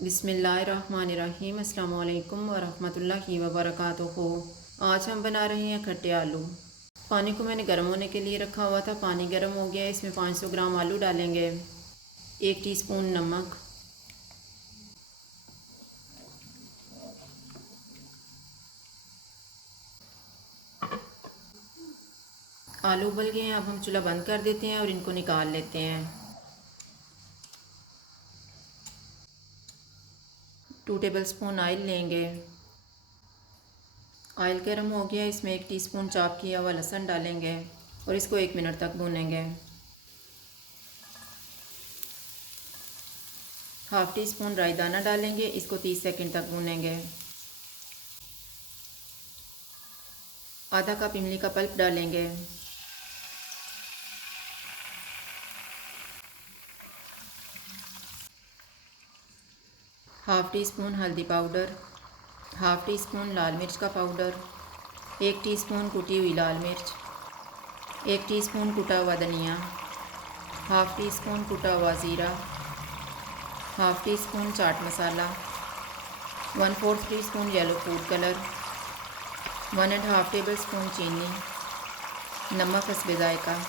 बिस्मिल्लाहिर्रहमानिर्रहीम। अस्सलाम वालेकुम वरहमतुल्लाहि वबरकातुहू। आज हम बना रहे हैं खट्टे आलू। पानी को मैंने गर्म होने के लिए रखा हुआ था। पानी गर्म हो गया है। इसमें 500 ग्राम आलू डालेंगे, 1 टीस्पून नमक, आलू उबल गए हैं। अब हम चूल्हा बंद कर देते हैं और इनको निकाल लेते हैं। 2 टेबलस्पून ऑयल लेंगे। ऑयल गर्म हो गया, इसमें 1 टीस्पून चॉप किया हुआ लहसुन डालेंगे और इसको 1 मिनट तक भूनेंगे। हाफ़ टी स्पून राई दाना डालेंगे, इसको 30 सेकंड तक भूनेंगे। आधा कप इमली का पल्प डालेंगे। हाफ़ टी स्पून हल्दी पाउडर, हाफ़ टी स्पून लाल मिर्च का पाउडर, 1 टीस्पून कुटी हुई लाल मिर्च, 1 टीस्पून कुटा हुआ धनिया, हाफ़ टी स्पून कुटा हुआ ज़ीरा, half tea spoon chaat masala, 1/4 teaspoon yellow food colour, 1.5 table spoon चीनी, नमक हस्बे जायका।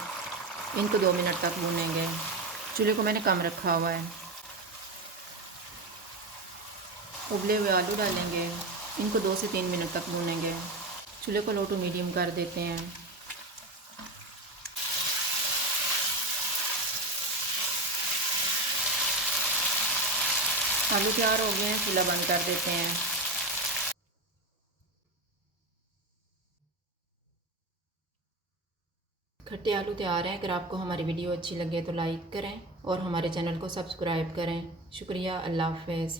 इनको 2 मिनट तक भूनेंगे। चूल्हे को मैंने कम रखा हुआ है। उबले हुए आलू डालेंगे, इनको 2 से 3 मिनट तक भूनेंगे। चूल्हे को लो टू मीडियम कर देते हैं। आलू तैयार हो गए हैं, चूल्हा बंद कर देते हैं। खट्टे आलू तैयार हैं। अगर आपको हमारी वीडियो अच्छी लगे तो लाइक करें और हमारे चैनल को सब्सक्राइब करें। शुक्रिया। अल्लाह हाफ़िज़।